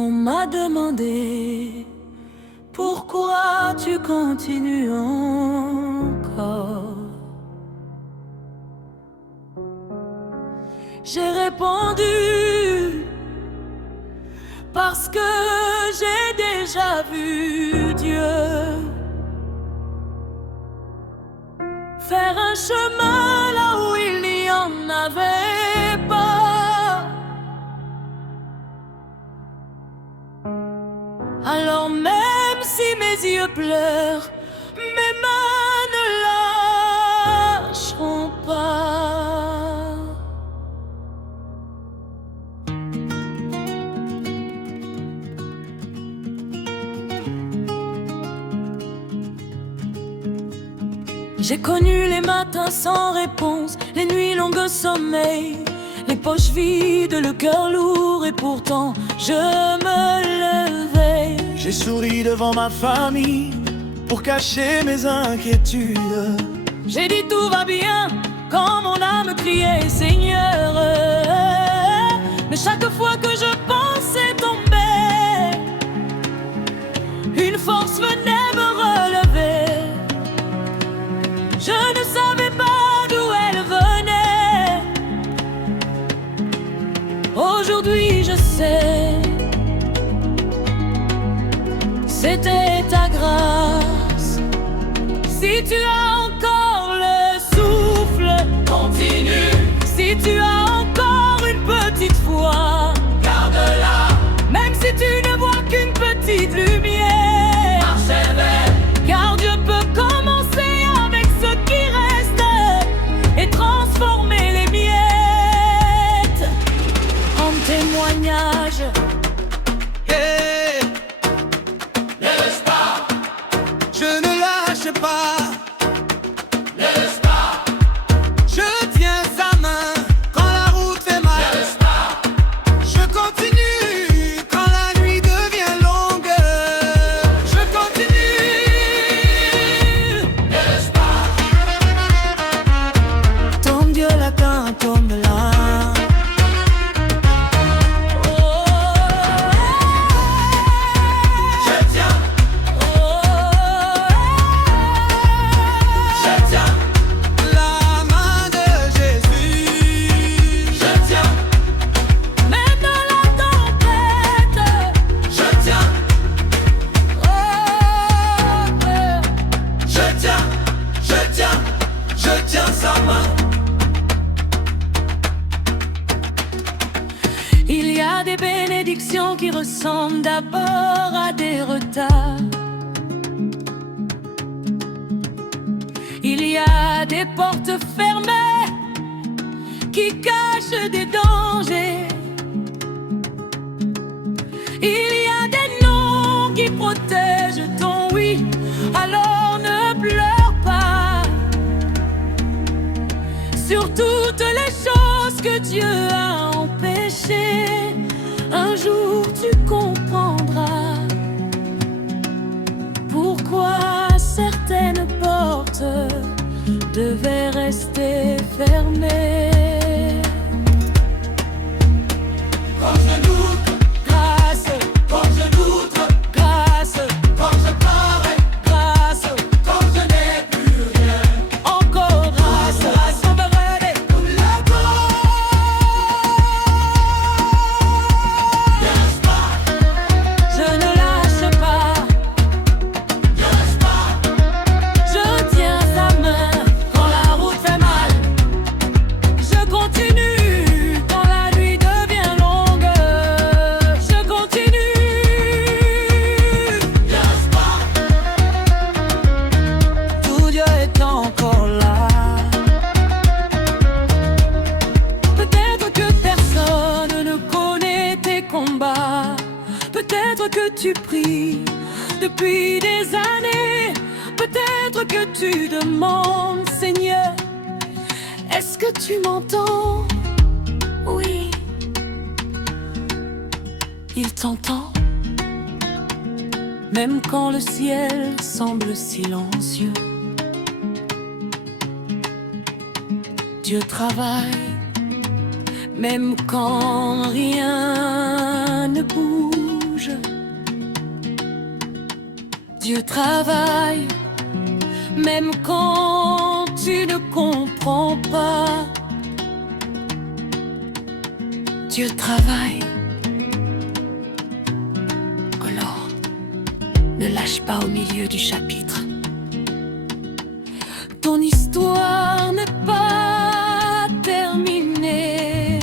On m'a demandé pourquoi tu continues encore. J'ai répondu parce que j'ai déjà vu Dieu faire un chemin là où il n'y en avait pas. Alors même si mes yeux pleurent, mes mains ne lâcheront pas. J'ai connu les matins sans réponse, les nuits longues au sommeil, les poches vides, le cœur lourd, et pourtant je me levais. J'ai souri devant ma famille pour cacher mes inquiétudes. J'ai dit tout va bien quand mon âme criait Seigneur. Mais chaque fois que je pensais tomber, une force venait me relever. Je ne savais pas d'où elle venait. Aujourd'hui je sais, c'était ta grâce. Si tu as encore le souffle, Continue, si tu as encore une petite foi, garde-la, même si tu ne vois qu'une petite lumière, marche vers. car Dieu peut commencer avec ce qui reste et transformer les miettes en témoignage. Yeah. Ne laisse pas, Je ne lâche pas, ne laisse pas, je tiens sa main quand la route fait ne mal. laisse pas, Je continue quand la nuit devient longue. Je continue. ne laisse pas. Tombe Dieu là quand tombe là. Je tiens, je tiens, La main de Jésus. je tiens, Même dans la tempête, je tiens, je tiens, je tiens, je tiens sa main. il y a des bénédictions qui ressemblent d'abord à des retards. Il y a des portes fermées qui cachent des dangers. Il y a des noms qui protègent ton oui, alors ne pleure pas. Sur toutes les choses que Dieu a empêchées, un jour tu comprendras pourquoi certaines portes devaient rester fermées. Quand je doute, Grâce, quand je doute, grâce, quand je pars, grâce, quand je n'ai plus rien. encore grâce, grâce, on me relaie. La ne laisse pas, Je ne lâche pas, ne laisse pas, je tiens sa main quand la route fait mal. Je continue quand la nuit devient longue. Je continue. ne laisse pas, Tout Dieu est encore là. Peut-être que personne ne connaît tes combats. Peut-être que tu pries depuis des années. Peut-être que tu demandes, Seigneur, est-ce que tu m'entends? Oui, il t'entend. Même quand le ciel semble silencieux, Dieu travaille. Même quand rien ne bouge. Dieu travaille, même quand tu ne comprends pas. Dieu travaille. Alors, ne lâche pas au milieu du chapitre. Ton histoire n'est pas terminée.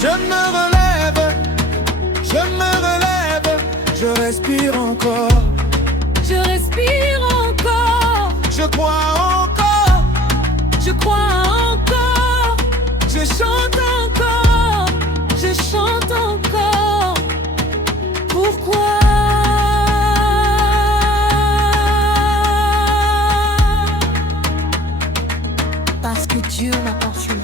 Je me relève, je me relève, je respire encore, Je respire encore, je crois encore, je crois encore, je chante encore, je chante encore. Pourquoi? Parce que Dieu m'a pensionné.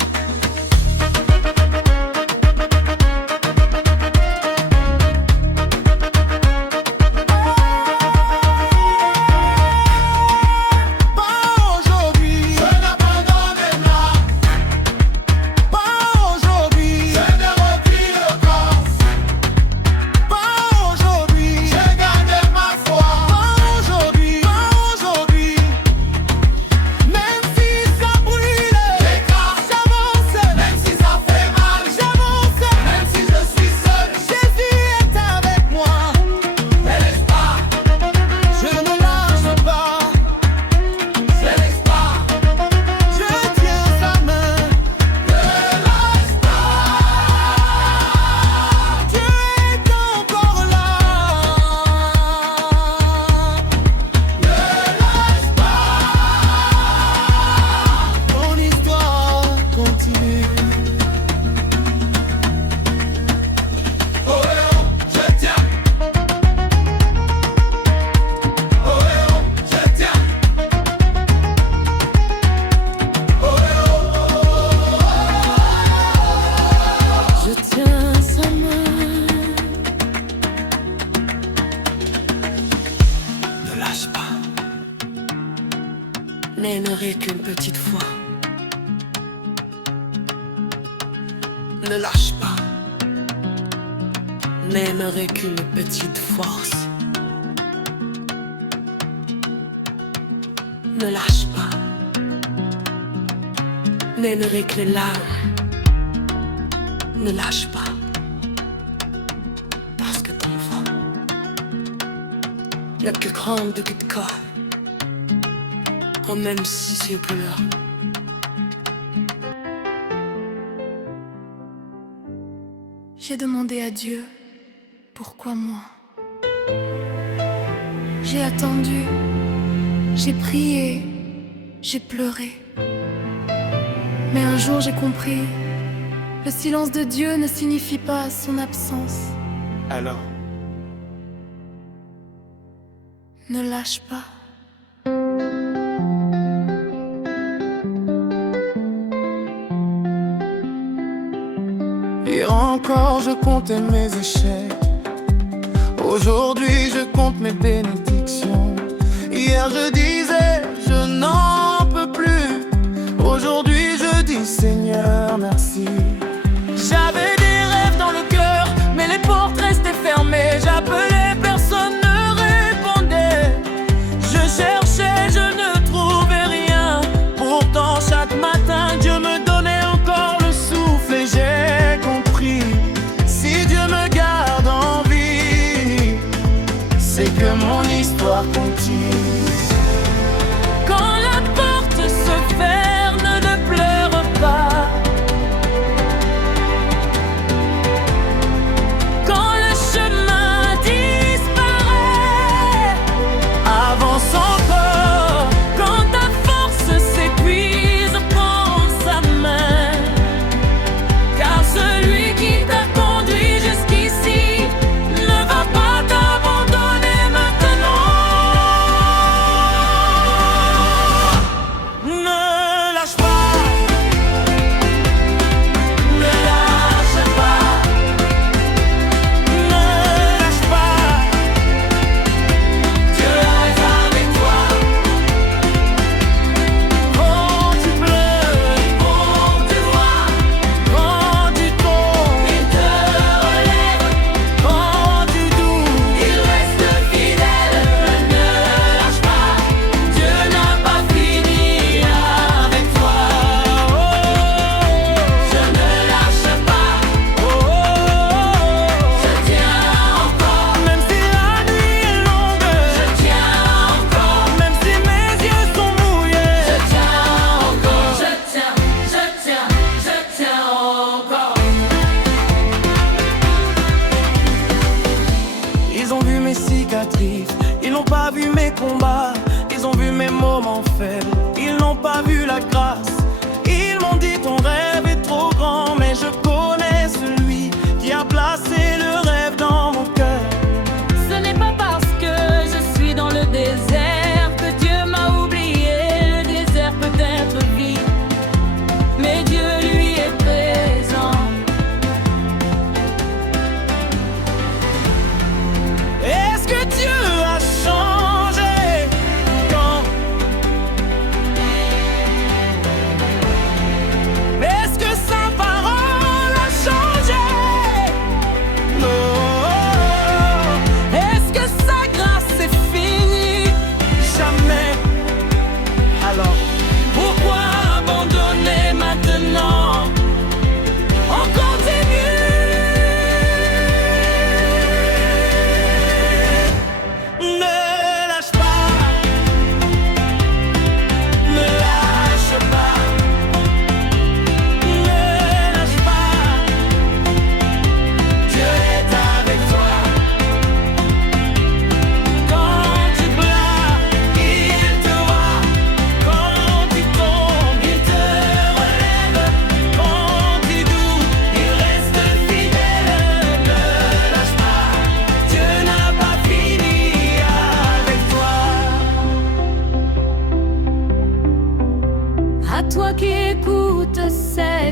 N'aimerait qu'une petite fois. Ne lâche pas. N'aimerait qu'une petite force. Ne lâche pas. N'aimerait que les larmes. Ne lâche pas. Parce que ton vent n'est que grande que de corps. Oh, même si c'est pleure. J'ai demandé à Dieu, pourquoi moi? J'ai attendu, j'ai prié, j'ai pleuré. Mais un jour j'ai compris, le silence de Dieu ne signifie pas son absence. alors. Ne lâche pas. Hier encore je comptais mes échecs. Aujourd'hui je compte mes bénédictions. Hier je disais je n'en peux plus. Aujourd'hui je dis Seigneur merci. J'avais des rêves dans le cœur, mais les portes restaient fermées. J'appelais, personne ne répondait. Je cherchais, je ne trouvais rien. Pourtant chaque matin Dieu me donnait encore le souffle. Et j'ai compris, si Dieu me garde en vie, c'est que mon histoire continue. Quand la porte se ferme, ne pleure pas.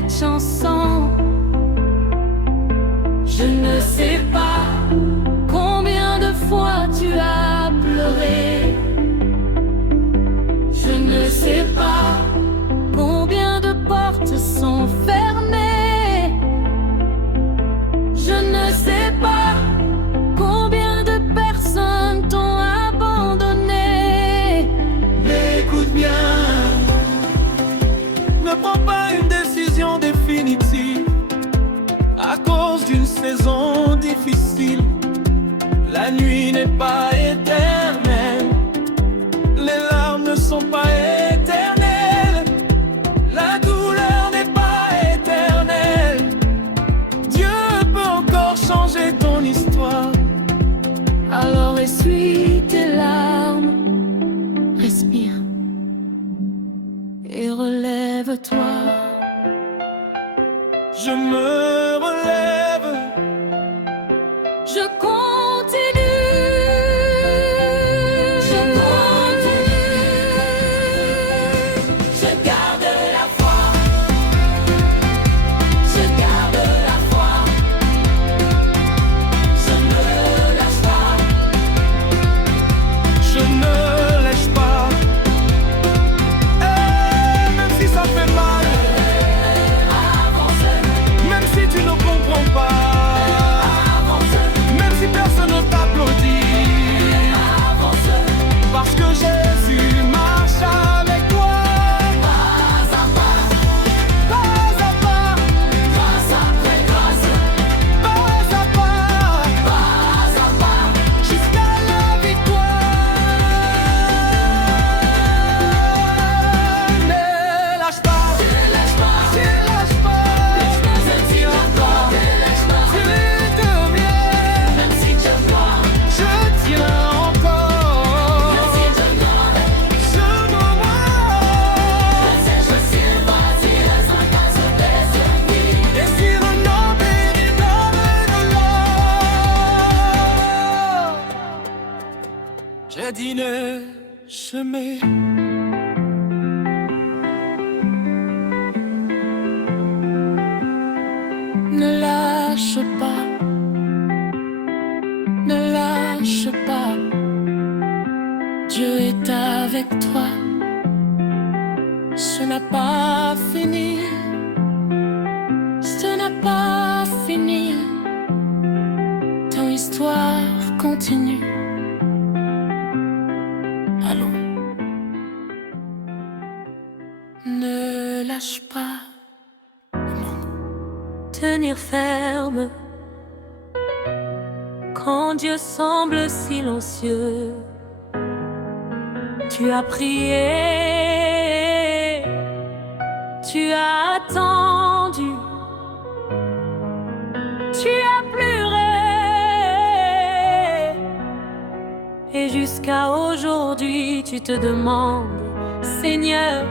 cette chanson. Je ne sais pas combien de fois tu as pleuré. Je ne sais pas combien de portes sont fermées. Je ne sais pas combien de personnes t'ont abandonné. Mais écoute bien, ne prends pas une décision définitive à cause d'une saison difficile. La nuit n'est pas éternelle, les larmes ne sont pas éternelles, la douleur n'est pas éternelle. Dieu peut encore changer ton histoire. Alors essuie tes larmes, respire et relève-toi. Je me relève, Je continue. Je continue. Je garde la foi. Je garde la foi. Je ne lâche pas. je ne lâche pas. Même si ça fait mal, Avance, même si tu ne comprends pas, avance, même si personne ne t'applaudit, avance. parce que Jésus marche avec toi. Pas à pas, Pas à pas, grâce après grâce. pas à pas, Pas à pas. jusqu'à la victoire. Ne lâche pas, Ne lâche pas. ne lâche pas. Je tiens encore. Ne lâche pas. Tu deviens, Même si tu vois. je tiens encore. Si je nomme, Ce moment, je sais pas si le Satan se blesse sur lui. et si le nom véritable de l'or, j'ai dit ne chemin. Ne lâche pas. Ne lâche pas. Dieu est avec toi. Ce n'a pas fini. Ce n'a pas fini. Ton histoire continue. Allons. Ne lâche pas. Tenir ferme quand Dieu semble silencieux. Tu as prié, tu as attendu, tu as pleuré, et jusqu'à aujourd'hui tu te demandes, Seigneur,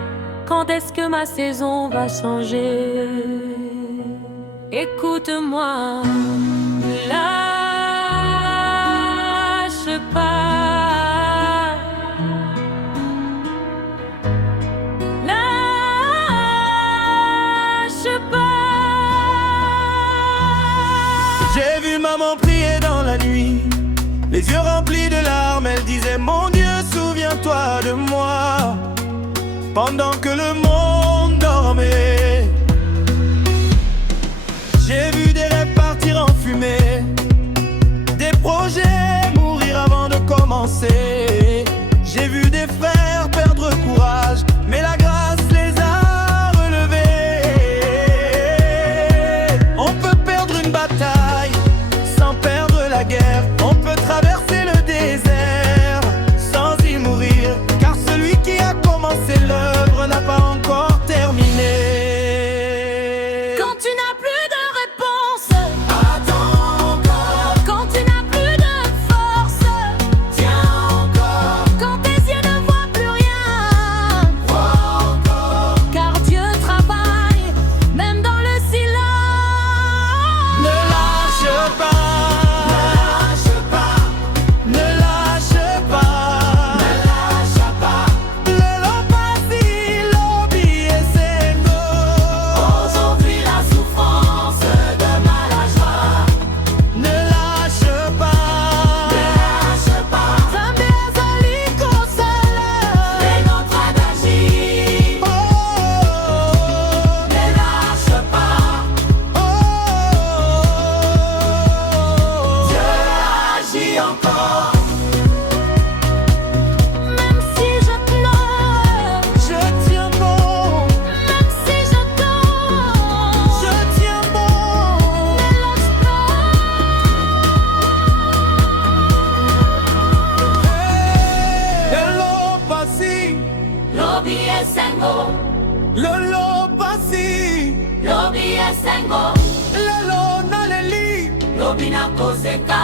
quand est-ce que ma saison va changer? Écoute-moi, lâche pas, lâche pas. J'ai vu maman prier dans la nuit, les yeux remplis de larmes, elle disait mon Dieu, souviens-toi de moi, pendant que le monde dormait. J'ai vu des rêves partir en fumée, des projets mourir avant de commencer. J'ai vu des frères perdre courage, mais la grâce les a relevés. On peut perdre une bataille sans perdre la guerre. On peut traverser le désert sans y mourir, car celui qui a commencé l'œuvre n'a pas encore nakozeka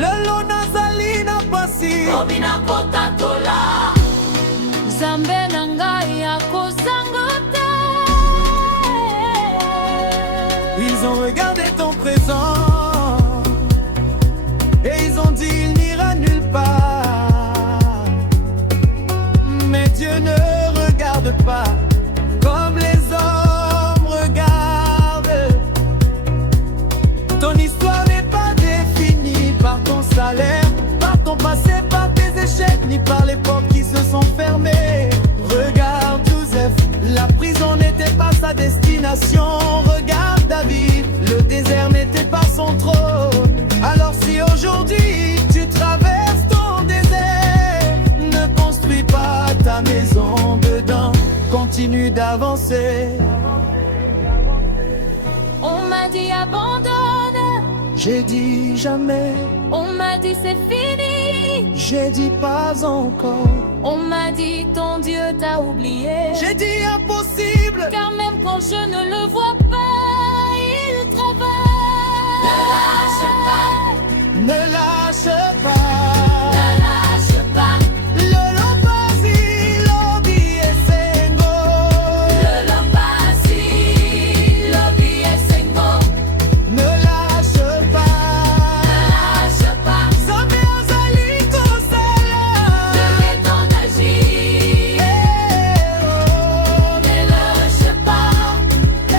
lelo nazali na pasi lobi nakotatola Nzambe na ngai akozanga te. Ils ont regardé ton présent et ils ont dit il n'ira nulle part. Mais Dieu ne regarde pas comme les hommes regardent. Ton histoire n'est pas définie par ton salaire, par ton passé, par tes échecs, ni par les portes qui se sont fermées. Regarde Joseph, la prison n'était pas sa destination. Regarde David, le désert n'était pas son trône. Alors si aujourd'hui tu traverses ton désert, ne construis pas ta maison dedans, continue d'avancer. On m'a dit abandonne, J'ai dit jamais, on m'a dit c'est fini, j'ai dit pas encore. on m'a dit ton Dieu t'a oublié. J'ai dit impossible, Car même quand je ne le vois pas, il travaille. ne lâche pas. Ne lâche pas, Lelo pasi, lobi esengo. le pasi, lobi esengo. Ne lâche pas. Lâche pas, Nzambe azali kosala. je vais t'en agir. Eh oh, Ne lâche pas, eh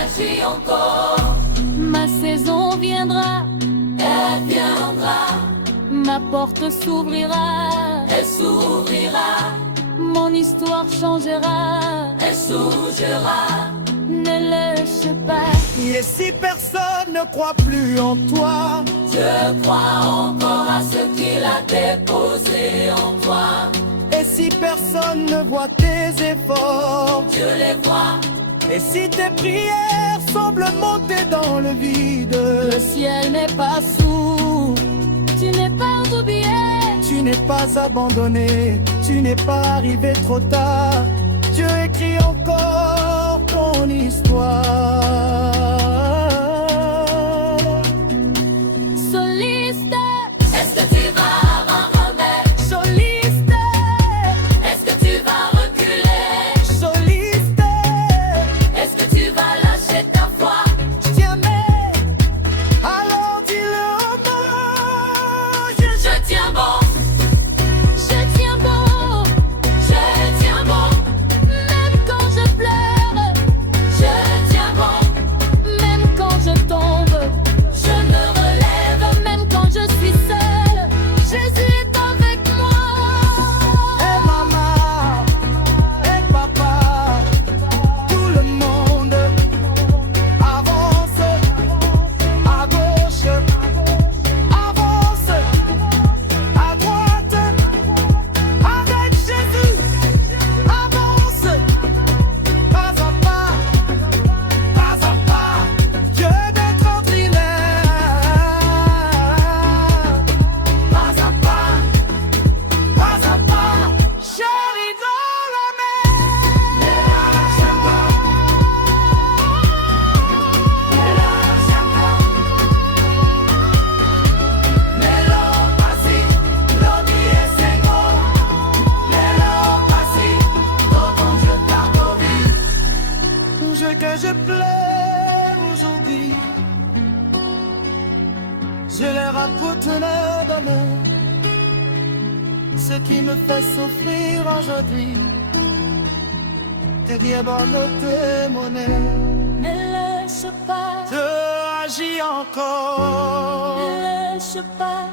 agis encore. Ma saison viendra, elle viendra. Ma porte s'ouvrira, elle s'ouvrira. Mon histoire changera, elle changera. Ne lâche pas, Et si personne ne croit plus en toi, je crois encore à ce qu'il a déposé en toi. et si personne ne voit tes efforts, Je les vois, et si tes prières semblent monter dans le vide, le ciel n'est pas sourd, tu n'es pas oublié. tu n'es pas abandonné, tu n'es pas arrivé trop tard. Dieu écrit encore ton histoire. Soliste, est-ce que tu vas abandonner? Soliste, Est-ce que tu vas reculer? soliste, Est-ce que tu vas lâcher ta foi? tiens-mais, alors dis-le au monde. Je tiens bon, je tiens bon, je tiens bon. Même quand je pleure, je tiens bon. Même quand je tombe, je me relève. Même quand je suis seule, Jésus est avec moi. Et maman, et papa, tout le monde avance, à gauche, avance, à droite, avec Jésus, avance, pas à pas, Dieu d'être ordinaire, pas à pas. Chérie dans la Je que je pleure aujourd'hui, je les raconte le bonheur, ce qui me fait souffrir aujourd'hui. Tes vieux bonheurs témoignent, Ne lâche pas, te agis encore. ne lâche pas,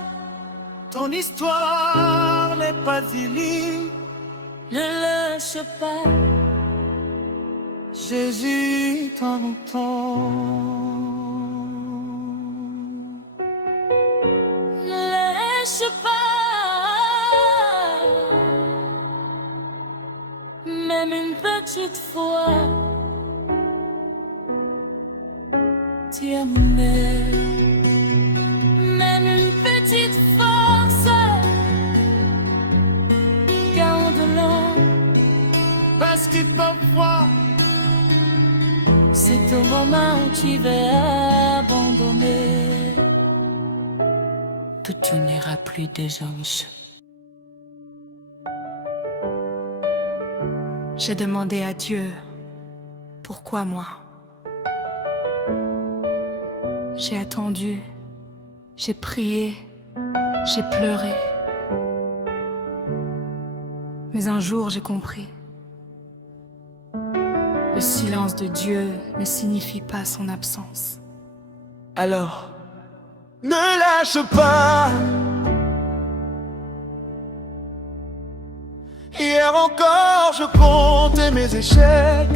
Ton histoire n'est pas finie. ne lâche pas. Jésus t'entend. Ne lâche pas, même une petite fois. Tiens-mais, même une petite force. Garde-le, Parce que parfois, c'est Dans vos mains tu vas abandonner. Que tu n'iras plus des anges. J'ai demandé à Dieu, pourquoi moi? J'ai attendu, j'ai prié, j'ai pleuré. Mais un jour j'ai compris. Le silence de Dieu ne signifie pas son absence. Alors, ne lâche pas. Hier encore, je comptais mes échecs.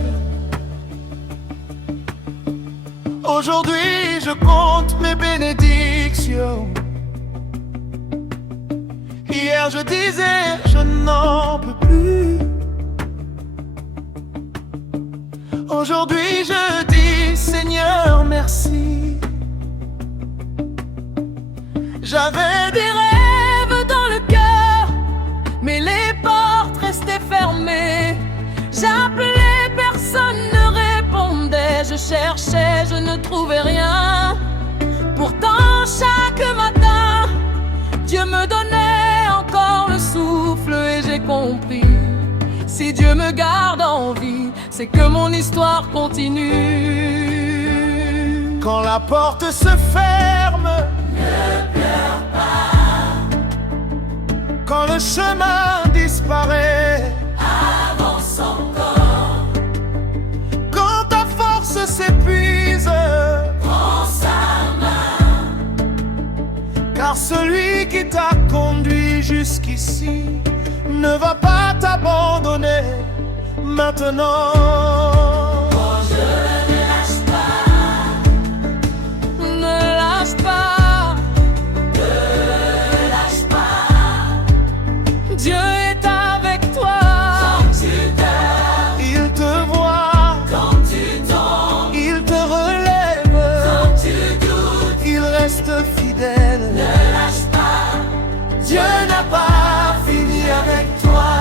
Aujourd'hui, je compte mes bénédictions. Hier, je disais, je n'en peux plus. Aujourd'hui, je dis, Seigneur, merci. J'avais Des rêves dans le cœur, mais les portes restaient fermées. J'appelais, personne ne répondait. Je cherchais, je ne trouvais rien. Pourtant, chaque matin, Dieu me donnait encore le souffle. Et j'ai compris, si Dieu me garde en vie, c'est que mon histoire continue. Quand la porte se ferme, Ne pleure pas, quand le chemin disparaît, avance encore. quand ta force s'épuise, Prends sa main, car celui qui t'a conduit jusqu'ici ne va pas t'abandonner maintenant. ne lâche pas, ne lâche pas. Dieu est avec toi. Quand tu dors, Il te voit, quand tu tombes, il te relève, quand tu doutes, il reste fidèle. ne lâche pas. Dieu n'a pas fini avec toi.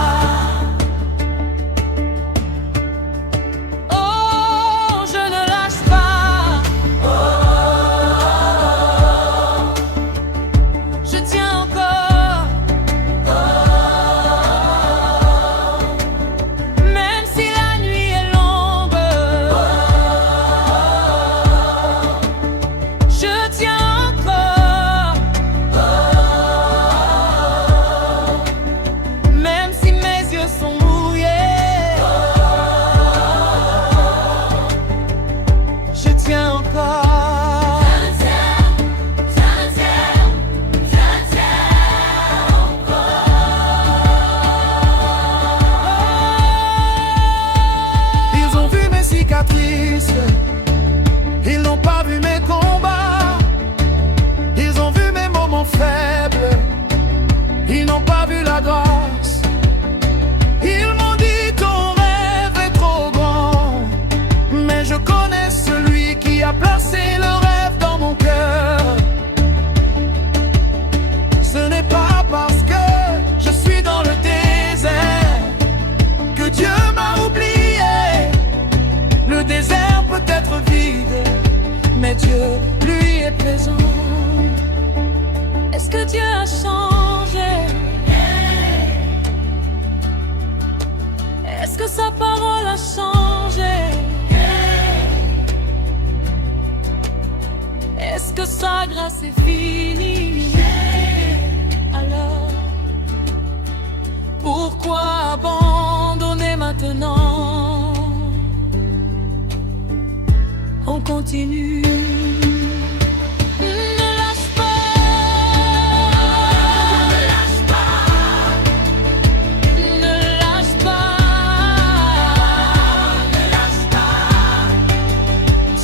Oh, je ne lâche pas. Je tiens encore. Même si la nuit est longue, je tiens encore. Même si mes yeux sont mouillés, je tiens encore. Ils ont vu mes cicatrices, ils n'ont pas vu mes combats. Ils ont vu mes moments faibles, ils n'ont pas vu la grâce. Ils m'ont dit ton rêve est trop grand, mais je connais celui qui a placé le rêve dans mon cœur. Ce n'est pas parce que je suis dans le désert que Dieu m'a oublié. Le désert peut être vide, mais Dieu, lui, est présent. Est-ce que Dieu a changé? Est-ce que sa parole a changé? Est-ce que sa grâce est finie? Alors, pourquoi abandonner maintenant? On continue. Ne lâche pas. Ne lâche pas. Ne lâche pas. Ne lâche pas.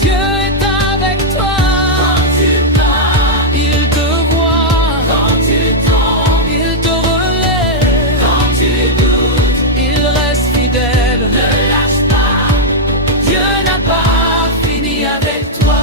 Dieu est avec toi. Quand tu pars, il te voit. Quand tu tombes, il te relève. Quand tu doutes, il reste fidèle. Ne lâche pas. Dieu n'a pas fini avec toi.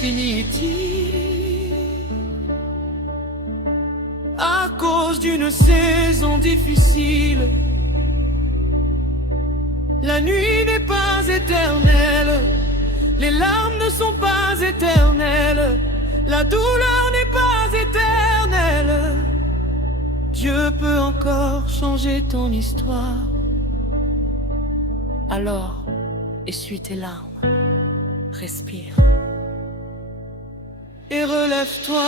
définitive à cause d'une saison difficile. La nuit n'est pas éternelle, les larmes ne sont pas éternelles, la douleur n'est pas éternelle. Dieu peut encore changer ton histoire. Alors, essuie tes larmes, respire et relève-toi.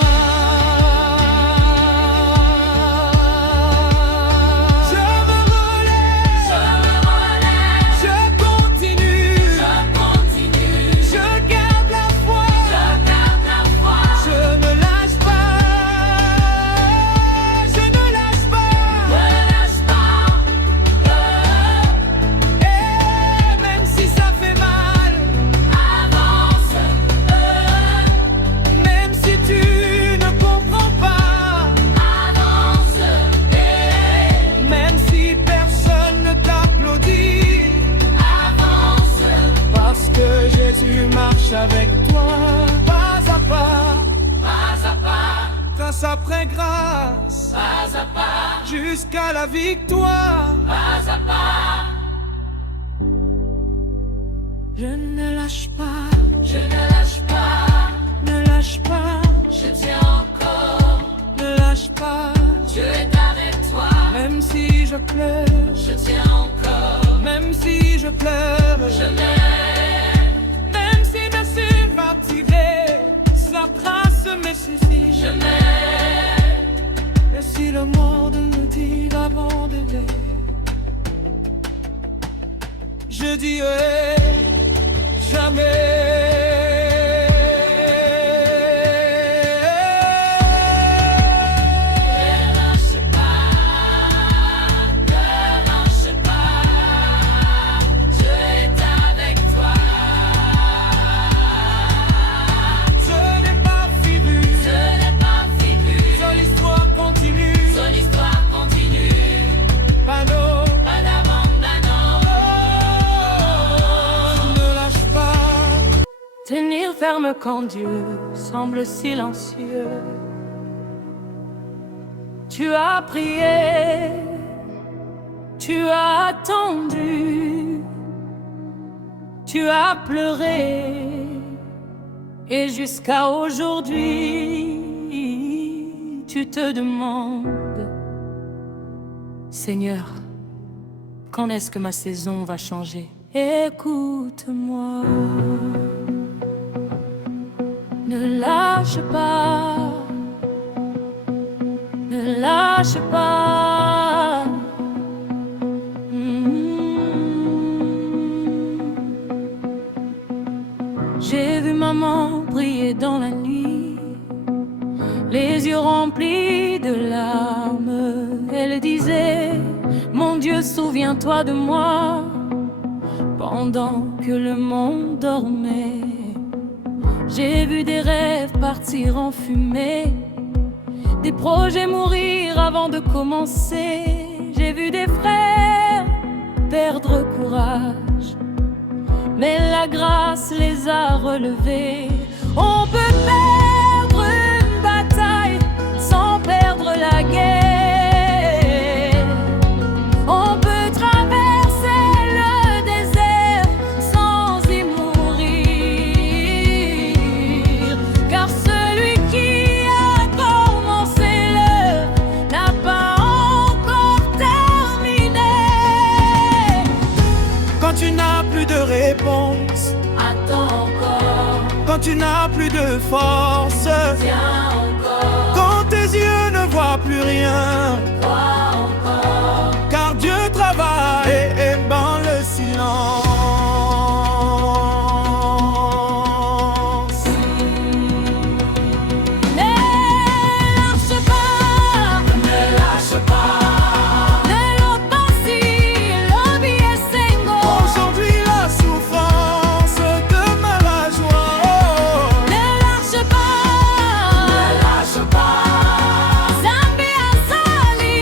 Avec toi, pas à pas, grâce après grâce, pas à pas, jusqu'à la victoire, pas à pas. Je ne lâche pas, je ne lâche pas, ne lâche pas, je tiens encore, ne lâche pas, Dieu est avec toi, même si je pleure, je tiens encore, même si je pleure, je m'aime. Sa trace me suffit. Je m'aime. Et si le monde me dit d'abandonner, je dirai jamais. Tenir ferme quand Dieu semble silencieux. Tu as prié, tu as attendu, tu as pleuré, et jusqu'à aujourd'hui, tu te demandes, Seigneur, quand est-ce que ma saison va changer? Écoute-moi. Ne lâche pas, ne lâche pas. J'ai vu maman prier dans la nuit, les yeux remplis de larmes. Elle disait, mon Dieu, souviens-toi de moi, pendant que le monde dormait. J'ai vu des rêves partir en fumée, des projets mourir avant de commencer. J'ai vu des frères perdre courage, mais la grâce les a relevés. On peut perdre une bataille sans perdre la guerre. On peut traverser le désert sans y mourir, car celui qui a commencé l'œuvre n'a pas encore terminé. Quand tu n'as plus de réponse, Attends encore, quand tu n'as plus de force, tiens encore, quand tes yeux ne voient plus rien, crois encore. car Dieu travaille dans le silence. Ne lâche pas, ne lâche pas. Ne l'autre pas si l'objet sengo. Aujourd'hui la souffrance, demain la joie. Ne lâche pas, Zambé Azali.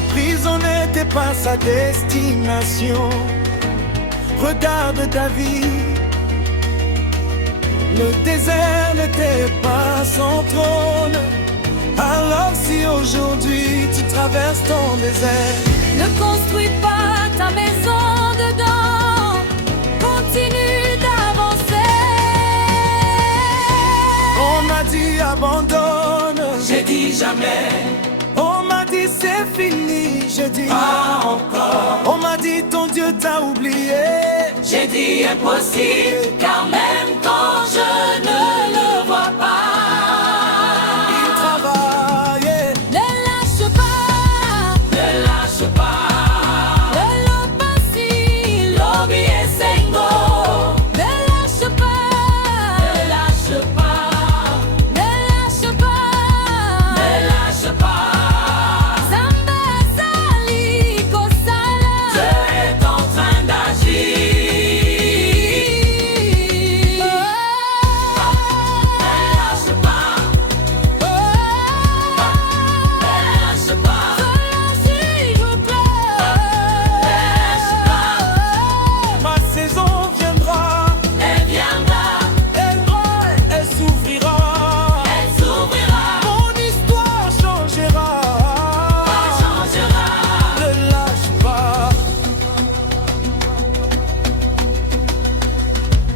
La prison n'était pas sa destination. Regarde ta vie. Le désert n'était pas son trône. Alors si aujourd'hui tu traverses ton désert, ne construis pas ta maison dedans. Continue d'avancer. on m'a dit abandonne. J'ai dit jamais, On m'a dit c'est fini. J'ai dit pas encore. on m'a dit ton Dieu t'a oublié. J'ai dit impossible, car même quand je ne le vois pas, Il travaillait. Ne lâche pas. ne lâche pas. Lelo pasi, Lobi et Sengo, ne lâche pas. ne lâche pas, Ne lâche pas. ne lâche pas. Zamba sali kosala. Dieu est en train d'agir. Ne lâche pas, ne lâche pas, Ma saison viendra. elle viendra, Elle s'ouvrira. elle s'ouvrira, Mon histoire changera. changera. Ne lâche pas.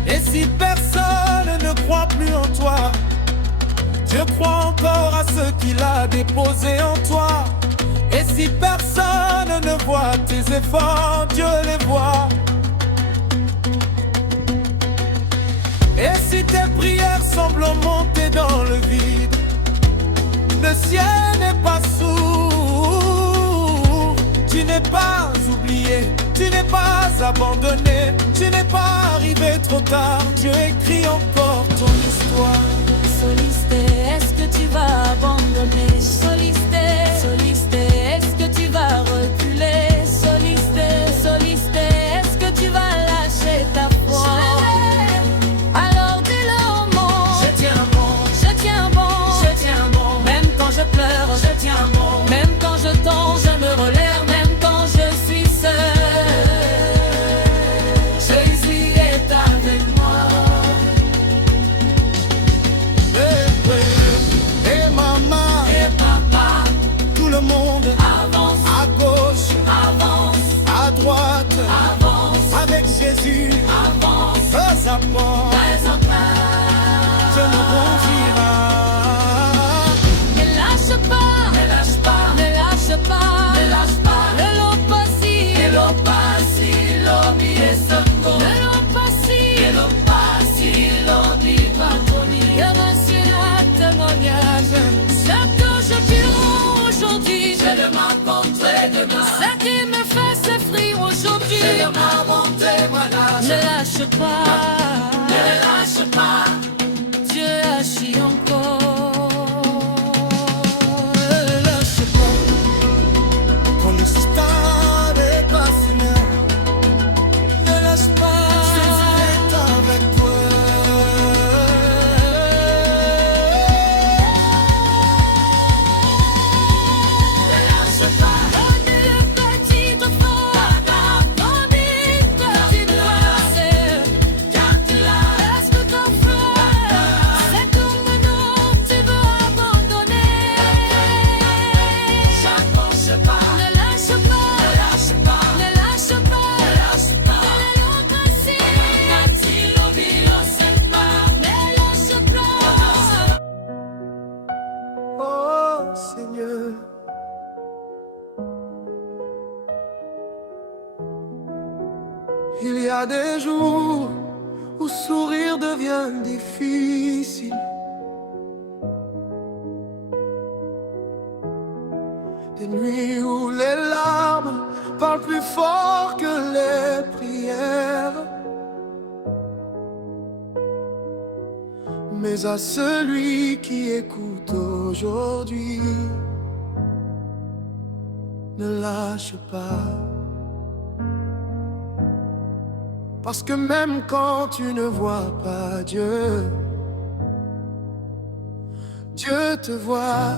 Et si personne ne croit plus en toi, Dieu croit encore à ce qu'il a déposé en toi. Et si personne ne voit tes efforts, Dieu les voit. Et si tes prières semblent monter dans le vide, le ciel n'est pas sourd. Tu n'es pas oublié, tu n'es pas abandonné, tu n'es pas arrivé trop tard. Dieu écrit encore ton histoire. Soliste, est-ce que tu vas abandonner? Soliste, soliste, est-ce que tu vas reculer? Soliste, soliste, est-ce que tu vas lâcher ta foi? Alors dis-le au monde. Je tiens bon, Je tiens bon. je tiens bon, Même quand je pleure, je tiens bon. même quand je tombe, je me relève, même quand je suis seul. Jésus est avec moi. Et maman, Et papa, tout le monde, avance, à gauche, avance, à droite, avance, avec Jésus, avance. pas à pas, Présente-moi. je me conduira. Ne lâche pas, Ne lâche pas, ne lâche pas, ne lâche pas. le lot possible, Et l'eau passe, l'homme est secours. le lot Et possible. l'eau passe, l'homme est pardonné. Je reçois un témoignage. Ce que je vis aujourd'hui, Je le rencontrerai demain. ce qui me fait souffrir aujourd'hui. Je le mon témoignage. Ne lâche pas, Ne lâche pas. Dieu agit encore. Ne lâche pas, ton histoire est passée. Ne lâche pas, Jésus est avec toi. Ne lâche pas. Donnez le petit enfant, donnez petite voix. Garde-la. Est-ce que ton frère, c'est comme nous, tu veux abandonner? J'avance pas. Ne lâche pas, Ne lâche pas. ne lâche pas, Ne lâche pas. ne lâche pas, Nati lobi osenma. ne lâche pas. Oh Seigneur, il y a des jours où sourire devient difficile. Des nuits où les larmes parlent plus fort que les prières. Mais à celui qui écoute aujourd'hui, ne lâche pas. Parce que même quand tu ne vois pas Dieu, Dieu te voit.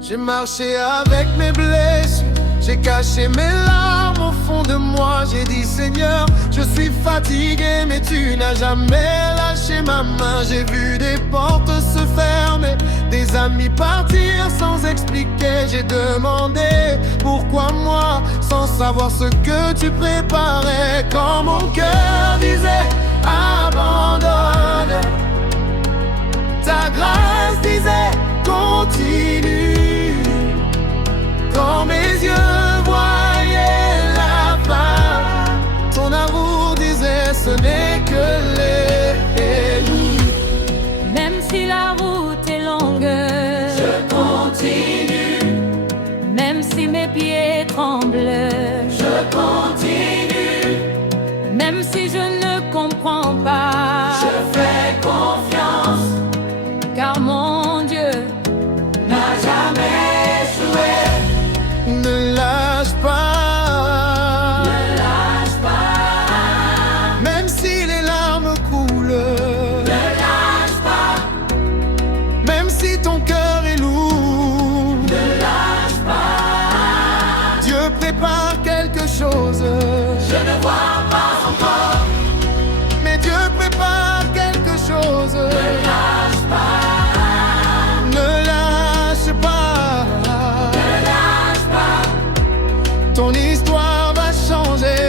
J'ai marché avec mes blessures, j'ai caché mes larmes au fond de moi. J'ai dit Seigneur, je suis fatigué, mais tu n'as jamais lâché ma main. J'ai vu des portes se fermer, des amis partir sans expliquer. J'ai demandé pourquoi moi, sans savoir ce que tu préparais. Quand mon cœur disait abandonne, ta grâce disait continue. Quand mes yeux voyaient la fin, ton amour disait ce n'est que l'élu. Même si la route est longue, je continue. même si mes pieds tremblent, je continue. même si je ne comprends pas, je fais confiance, car mon Dieu n'a jamais échoué. Ne lâche pas, Ne lâche pas, même si les larmes coulent, ne lâche pas, même si ton cœur est lourd. ne lâche pas. Dieu prépare quelque chose, Je ne vois pas encore, mais Dieu prépare quelque chose. ne lâche pas, Ne lâche pas, ne lâche pas. ton histoire va changer.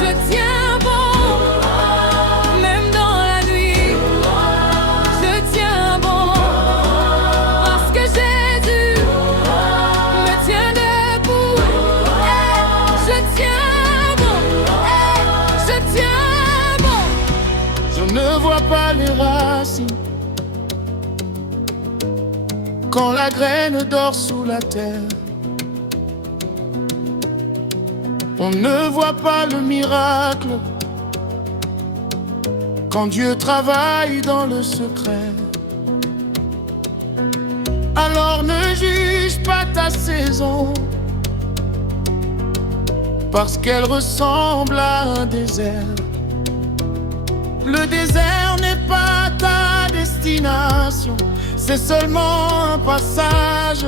je tiens bon, même dans la nuit, je tiens bon, parce que Jésus me tient debout. Je tiens bon, je tiens bon. Je ne vois pas les racines quand la graine dort sous la terre. On ne voit pas le miracle quand Dieu travaille dans le secret. Alors ne juge pas ta saison, parce qu'elle ressemble à un désert. Le désert n'est pas ta destination, c'est seulement un passage.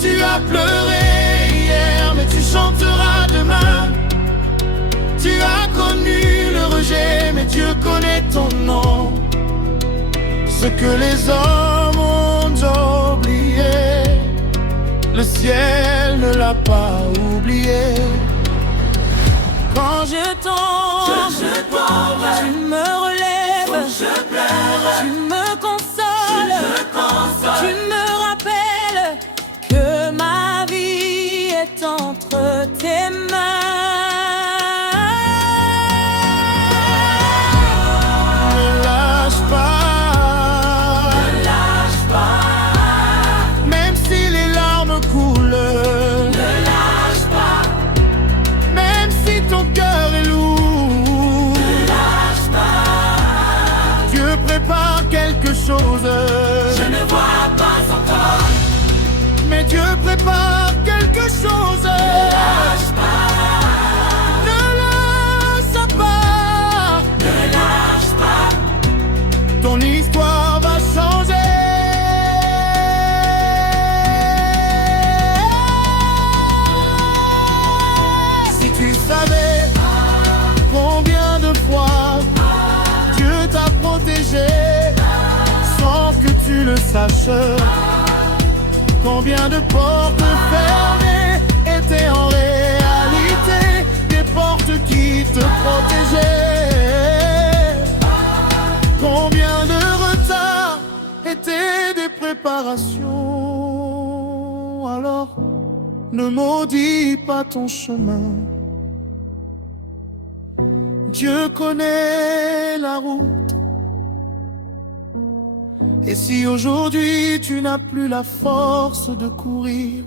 Tu as pleuré hier, mais tu chanteras demain. Tu as connu le rejet, mais Dieu connaît ton nom. Ce que les hommes ont oublié, le ciel ne l'a pas oublié. Quand je tombe, Je tombe, tu me relèves, je pleure, tu me consoles, je console. tu me rappelles que ma vie est entre tes mains. Ne lâche pas, Ne lâche pas, même si les larmes coulent, ne lâche pas, même si ton cœur est lourd. ne lâche pas. Dieu prépare quelque chose, Je ne vois pas encore, mais Dieu prépare quelque chose. ne lâche pas, Ne lâche pas, ne lâche pas. ton histoire va changer. Si tu savais combien de fois Dieu t'a protégé sans que tu le saches, combien de portes fermées étaient en réalité des portes qui te protégeaient. Combien de retards étaient des préparations. Alors ne maudis pas ton chemin. Dieu connaît la route. Et si aujourd'hui tu n'as plus la force de courir,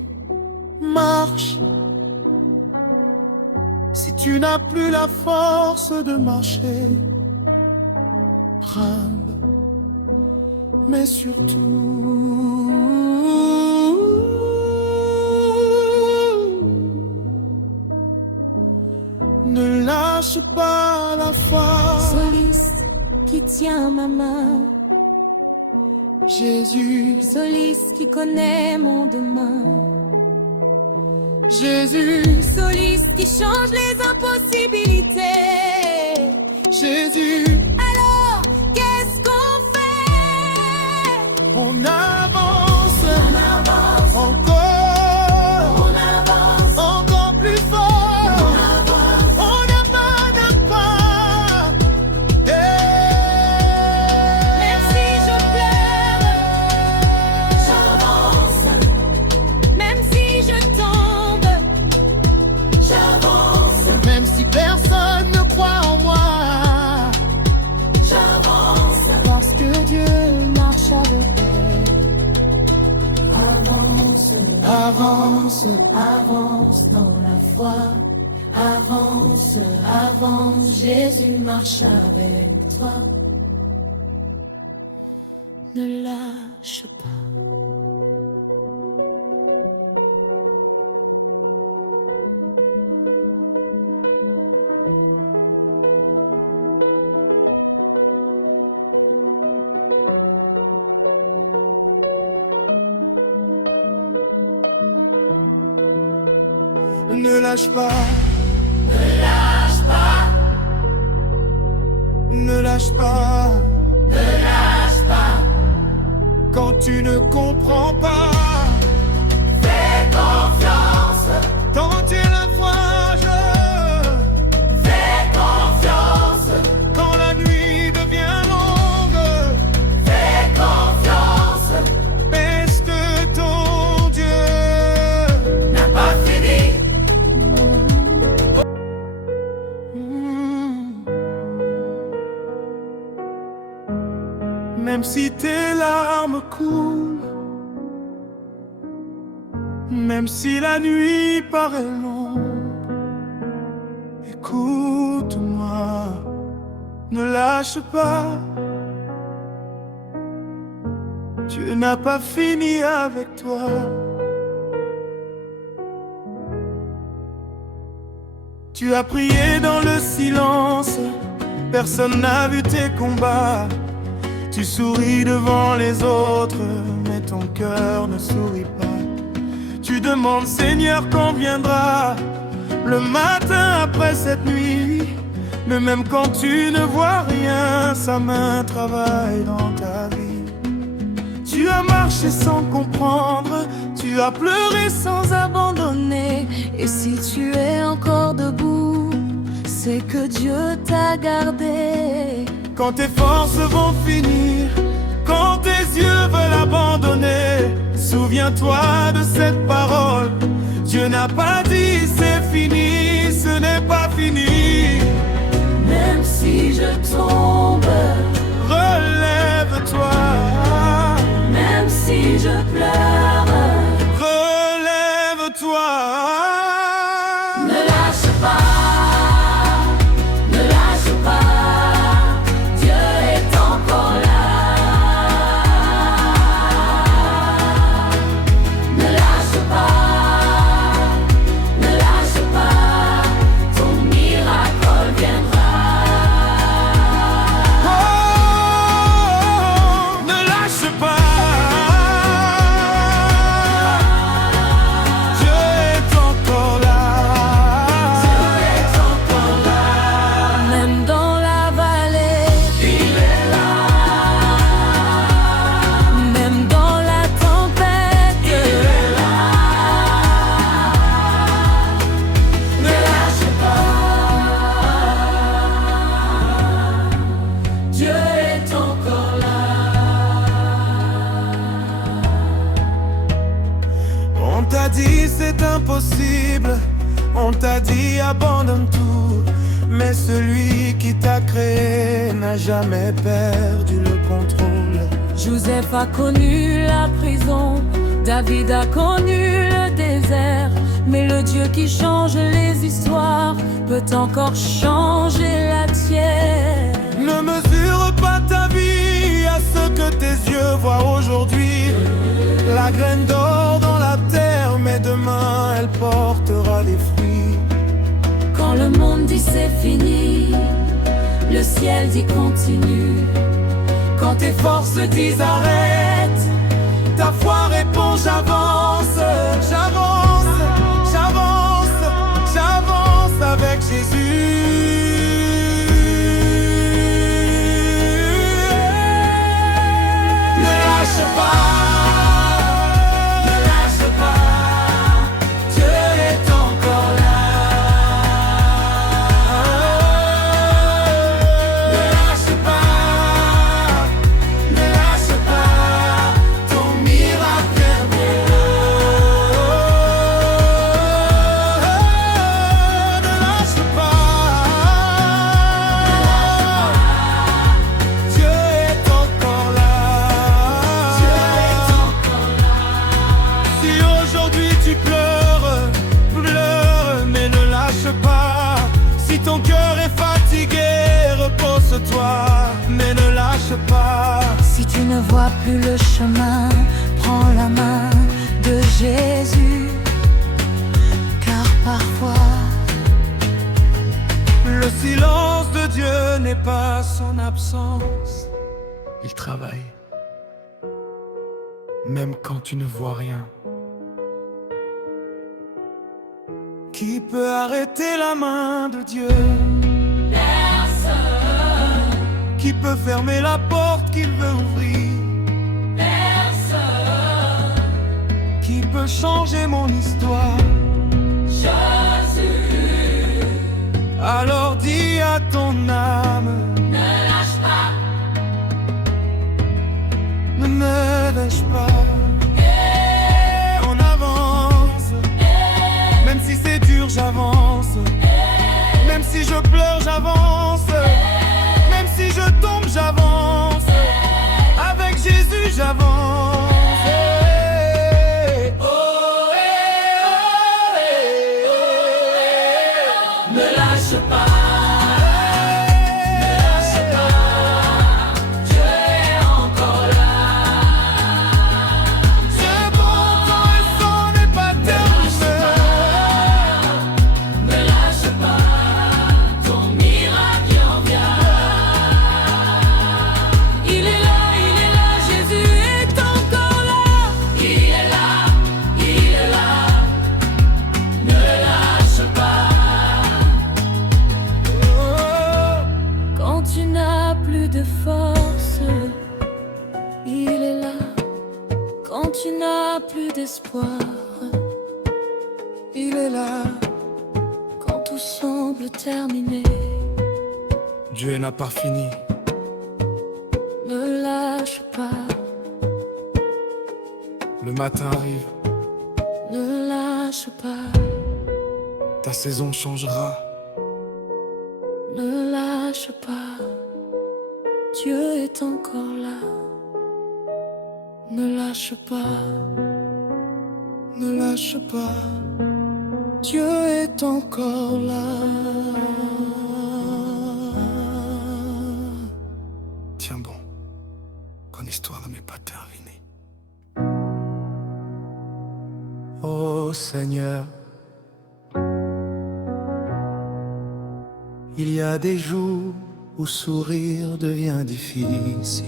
marche. Si tu n'as plus la force de marcher, rampe. Mais surtout, lâche pas la foi. Soliste qui tient ma main, Jésus, soliste qui connaît mon demain, Jésus, soliste qui change les impossibilités. Jésus. Alors, qu'est-ce qu'on fait? On avance, encore, encore plus fort. On n'a pas de pas. Même si je pleure, j'avance. Même si je tombe, j'avance. Même si personne ne croit en moi, J'avance. parce que Dieu Marche avec elle. avance. Avance dans la foi. Avance, avance. Jésus marche avec toi. Ne lâche pas. Ne lâche pas, Ne lâche pas. ne lâche pas. Ne lâche pas. Quand tu ne comprends pas, Fais confiance. tant tu le fourage. Fais confiance. Quand la nuit devient longue, Fais confiance. est-ce que ton Dieu N'a pas fini. Même si tes larmes coulent, même si la nuit paraît longue, écoute-moi, ne lâche pas. Dieu n'a pas fini avec toi. Tu as prié dans le silence, personne n'a vu tes combats. Tu souris devant les autres, mais ton cœur ne sourit pas. Tu demandes, Seigneur, quand viendra le matin après cette nuit. Mais même quand tu ne vois rien, sa main travaille dans ta vie. Tu as marché sans comprendre, tu as pleuré sans abandonner. Et si tu es encore debout, c'est que Dieu t'a gardé. Quand tes forces vont finir, quand tes yeux veulent abandonner, souviens-toi de cette parole. Dieu n'a pas dit c'est fini, ce n'est pas fini. Même si je tombe, Relève-toi, même si je pleure, relève-toi. ne lâche pas, ne lâche pas, Dieu est encore là. Ne lâche pas, ton miracle viendra. Oh, ne lâche pas. Dieu est encore là. Même dans la vallée, il est là. Même dans la tempête, il est là. Ne lâche pas, Dieu est encore là. On t'a dit c'est impossible, on t'a dit abandonne tout. Mais celui qui t'a créé n'a jamais perdu le contrôle. Joseph a connu la prison, David a connu le désert. Mais le Dieu qui change les histoires peut encore changer la tienne. Ne mesure pas ta vie à ce que tes yeux voient aujourd'hui. La graine d'or dans la terre, mais demain elle portera des fruits. Quand le monde dit c'est fini, le ciel dit continue. Quand tes forces disent arrête, ta foi répond j'avance, j'avance, j'avance, j'avance avec Jésus. Ne lâche pas, ne lâche pas, Dieu est encore là. Ne lâche pas, ne lâche pas, ton miracle est beau. Ne lâche pas, Dieu est encore là. Si aujourd'hui tu pleures, pleure, mais ne lâche pas. Si ton cœur est fatigué, repose-toi, mais ne lâche pas. Si tu ne vois plus le chemin, prends la main de Jésus. Car parfois, Le silence de Dieu n'est pas son absence. Il travaille, même quand tu ne vois rien. Qui peut arrêter la main de Dieu? Personne. Qui peut fermer la porte qu'il veut ouvrir? Personne. Qui peut changer mon histoire? Jésus. Alors dis à ton âme, ne lâche pas, ne me lâche pas. Et on avance, même si c'est dur j'avance, même si je pleure j'avance, même si je tombe j'avance, avec Jésus j'avance. Oh, eh, oh, eh, oh, eh. Ne lâche pas. Ne lâche pas, Dieu est encore là. Ce bon temps et son n'est pas terminé. Ne lâche pas, ton miracle en vient. il est là, Jésus est encore là. Il est là, il est là. Ne lâche pas. Oh. Quand tu n'as plus de force, il est là. Quand tu n'as plus d'espoir, Il est là. quand tout semble terminé, Dieu n'a pas fini. ne lâche pas, Le matin arrive, ne lâche pas, ta saison changera. ne lâche pas. Dieu est encore là. Ne lâche pas, Ne lâche pas, Dieu est encore là. Tiens bon, ton histoire ne m'est pas terminée. Oh Seigneur, il y a des jours où sourire devient difficile,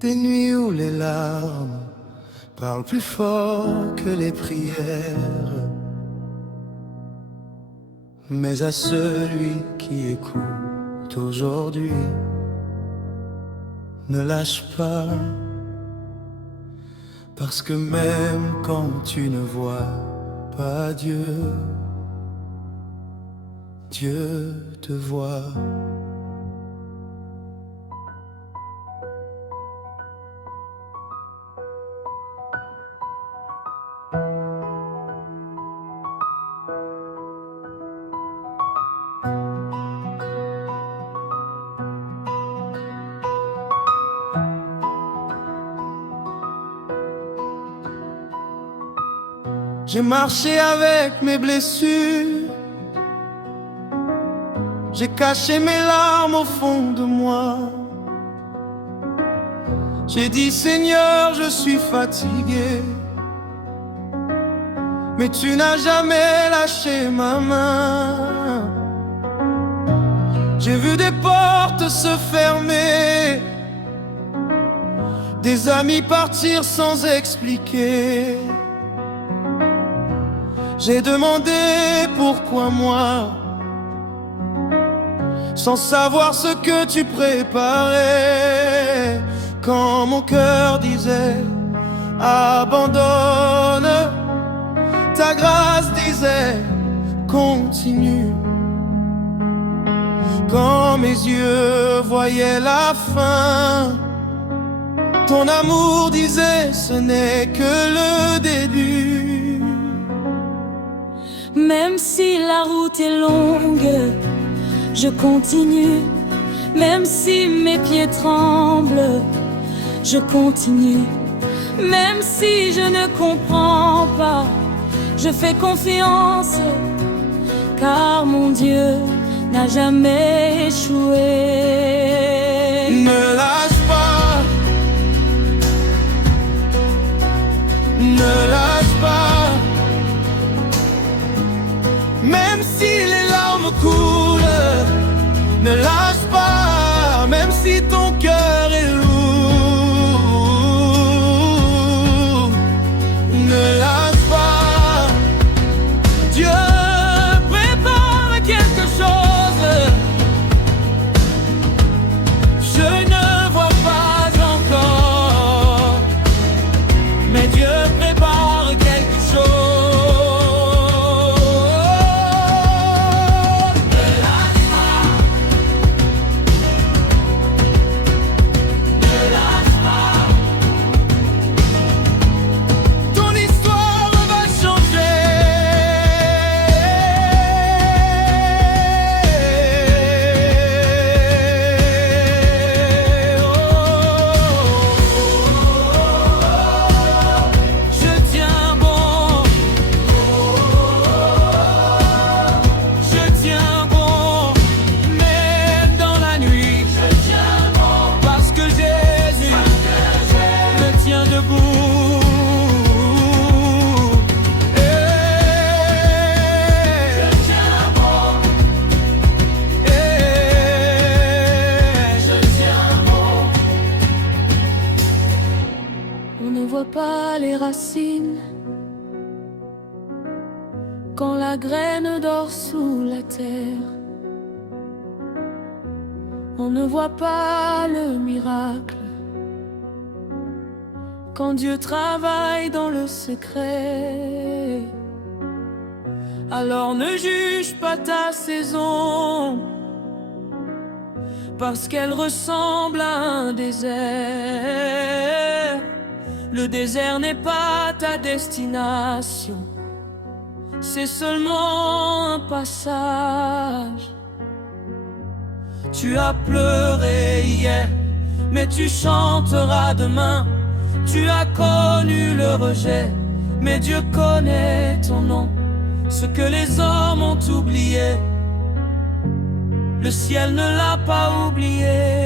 des nuits où les larmes parlent plus fort que les prières. Mais à celui qui écoute aujourd'hui, ne lâche pas, parce que même quand tu ne vois pas Dieu, Dieu te voit. J'ai marché avec mes blessures, j'ai caché mes larmes au fond de moi. J'ai dit Seigneur, je suis fatigué, mais tu n'as jamais lâché ma main. J'ai vu des portes se fermer, des amis partir sans expliquer. J'ai demandé pourquoi moi, sans savoir ce que tu préparais. Quand mon cœur disait abandonne, ta grâce disait continue. Quand mes yeux voyaient la fin, ton amour disait ce n'est que le début. Même si la route est longue, je continue. Même si mes pieds tremblent, je continue. Même si je ne comprends pas, je fais confiance, car mon Dieu n'a jamais échoué. Ne lâche pas, ne lâche pas. Même si les larmes coulent, ne lâche pas. Même si ton cœur est lourd, ne lâche pas. Dieu prépare quelque chose, je ne vois pas encore, mais Dieu prépare quelque chose. On ne voit pas les racines quand la graine dort sous la terre. On ne voit pas le miracle quand Dieu travaille dans le secret. Alors ne juge pas ta saison, parce qu'elle ressemble à un désert. Le désert n'est pas ta destination, c'est seulement un passage. Tu as pleuré hier, mais tu chanteras demain. Tu as connu le rejet, mais Dieu connaît ton nom. Ce que les hommes ont oublié, le ciel ne l'a pas oublié.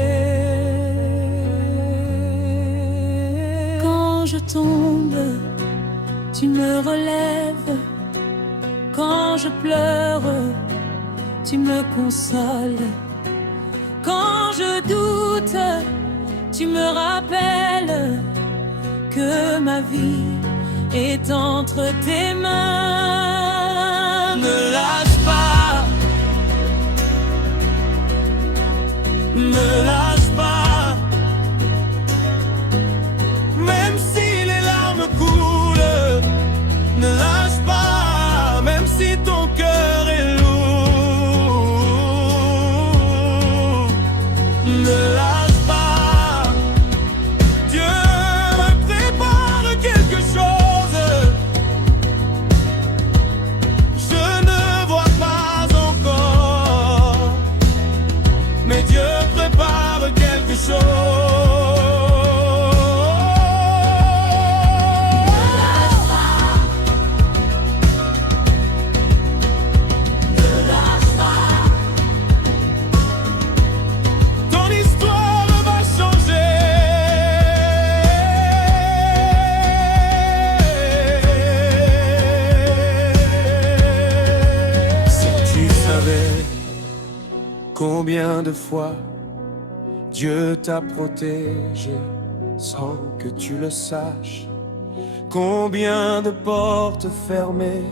Quand je tombe, tu me relèves. Quand je pleure, tu me consoles. Quand je doute, tu me rappelles que ma vie est entre tes mains. Ne lâche pas, ne lâche pas. Même si les larmes coulent, ne lâche pas. Même si ton cœur est lourd, ne lâche pas. Dieu prépare quelque chose, Combien de fois Dieu t'a protégé sans que tu le saches? Combien de portes fermées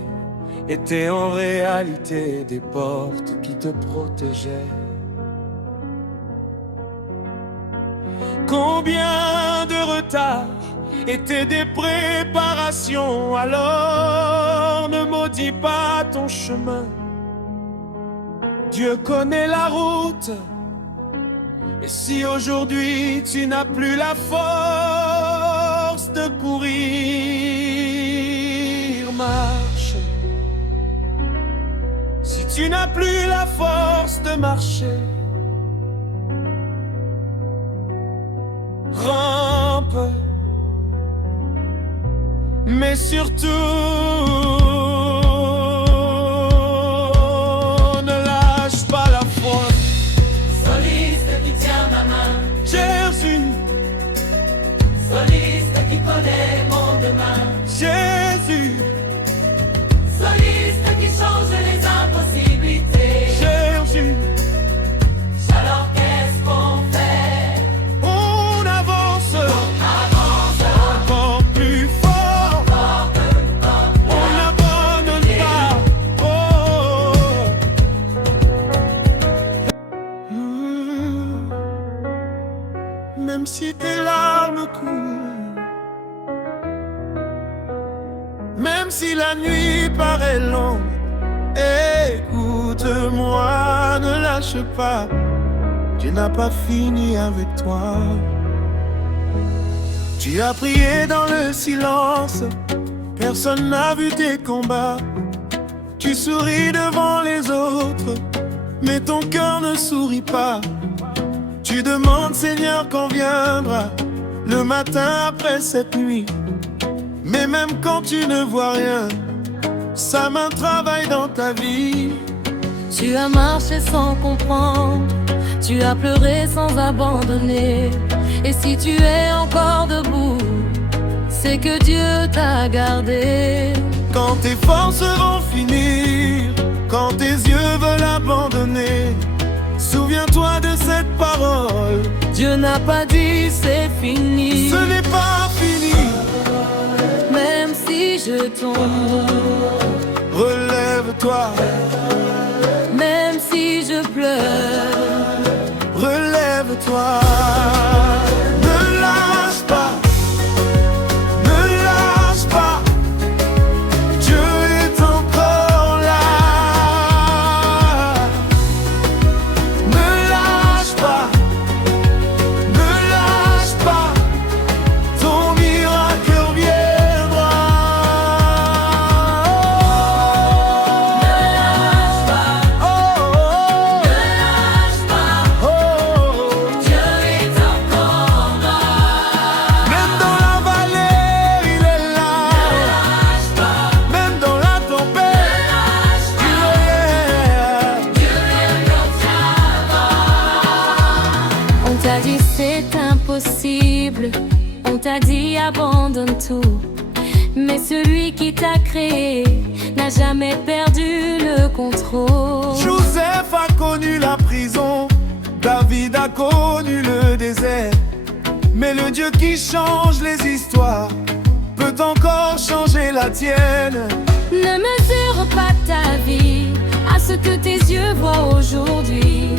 étaient en réalité des portes qui te protégeaient? Combien de retards étaient des préparations? Alors ne maudis pas ton chemin. Dieu connaît la route. Et si aujourd'hui tu n'as plus la force de courir, marche. Si tu n'as plus la force de marcher, rampe. Mais surtout, ne lâche pas la foi. Soliste qui tient ma main, Jésus, soliste qui connaît mon demain, Jésus, soliste qui change les impossibilités. Jésus. Alors qu'est-ce qu'on fait? On avance, encore plus fort. On n'abandonne pas. Oh. Même si tes larmes coulent, même si la nuit paraît longue, écoute-moi, ne lâche pas. Dieu n'a pas fini avec toi. Tu as prié dans le silence, personne n'a vu tes combats. Tu souris devant les autres, mais ton cœur ne sourit pas. Tu demandes, Seigneur, quand viendra le matin après cette nuit. Mais même quand tu ne vois rien, sa main travaille dans ta vie. Tu as marché sans comprendre, tu as pleuré sans abandonner. Et si tu es encore debout, c'est que Dieu t'a gardé. Quand tes forces vont finir, quand tes yeux veulent abandonner, souviens-toi de cette parole. Dieu n'a pas dit c'est fini. Ce n'est pas fini. Même si je tombe, Relève-toi, même si je pleure, relève-toi. Ne lâche pas, ne lâche pas. Dieu est encore là. Ne lâche pas, ne lâche pas. Ton miracle viendra. Oh, oh, oh, oh. Dieu est encore là. Même dans la vallée, il est là. Même dans la tempête, Dieu est On t'a dit c'est impossible, on t'a dit abandonne tout. Mais celui qui t'a créé n'a jamais perdu le contrôle. Joseph a connu la prison, David a connu le désert. Mais le Dieu qui change les histoires peut encore changer la tienne. Ne mesure pas ta vie à ce que tes yeux voient aujourd'hui.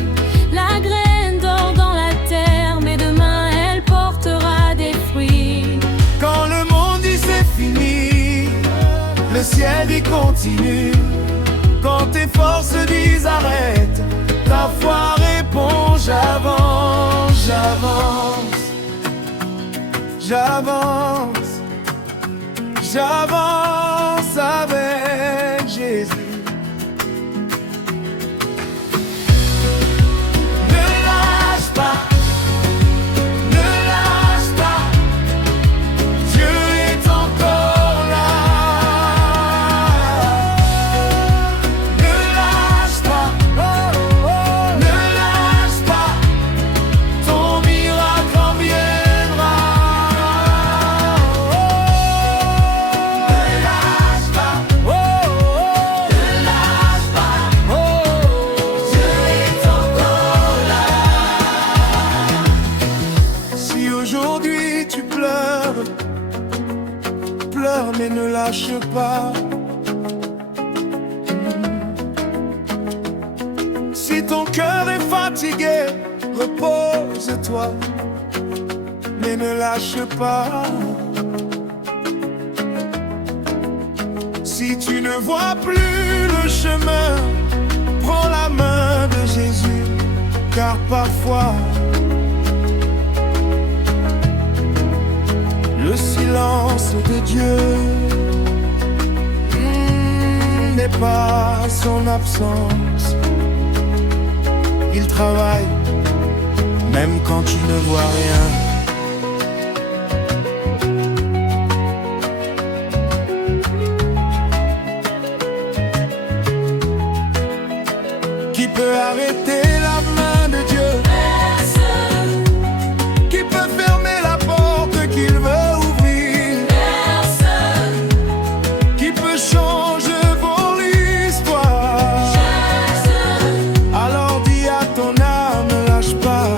La graine dort dans la terre, mais demain elle portera des fruits. Quand le monde dit c'est fini, le ciel y continue. Quand tes forces disent arrête, ta foi répond j'avance, j'avance, j'avance, j'avance avec Jésus. Ne lâche pas, ne lâche pas. Dieu est encore là. Ne lâche pas, oh, oh, ne lâche pas. Ton miracle en viendra. Oh, lâche pas. Si ton cœur est fatigué, repose-toi, mais ne lâche pas. Si tu ne vois plus le chemin, prends la main de Jésus, car parfois le silence de Dieu n'est pas son absence. Il travaille même quand tu ne vois rien. Qui peut arrêter la main de Dieu? Personne. Qui peut fermer la porte qu'il veut ouvrir? Personne. Qui peut changer pour l'histoire? Personne. Alors dis à ton âme, ne lâche pas,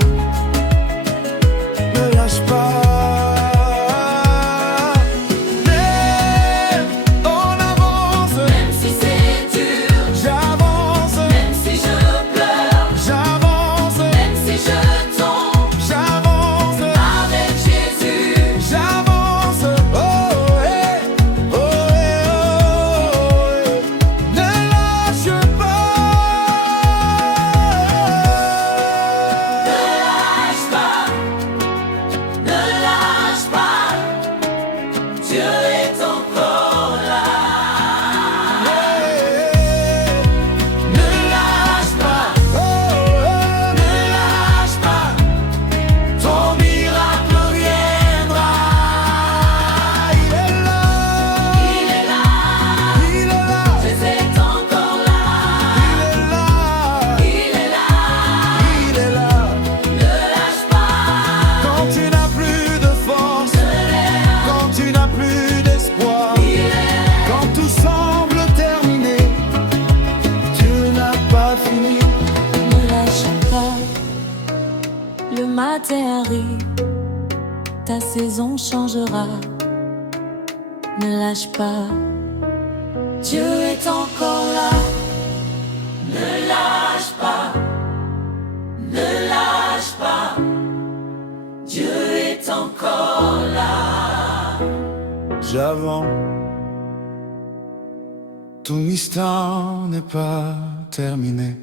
ne lâche pas. Mais on avance, Même si c'est dur, j'avance, même si je pleure, j'avance, même si je tombe, j'avance, avec Jésus, j'avance. Oh, hey, oh, hey, oh, hey. Ne lâche pas. ne lâche pas, Dieu est encore là. Ne lâche pas, ne lâche pas, ton miracle viendra. Il est là, Il est là, il est là, Jésus est encore là. il est là, Il est là, il est là. ne lâche pas, Quand tu n'as plus de force, quand tu n'as plus d'espoir, quand tout semble terminé, Dieu n'a pas fini. ne lâche pas. Le matin arrive, ta saison changera. Ne lâche pas, Dieu est encore là. Ne lâche pas, ne lâche pas, Dieu est encore là. J'avance, ton histoire n'est pas terminée.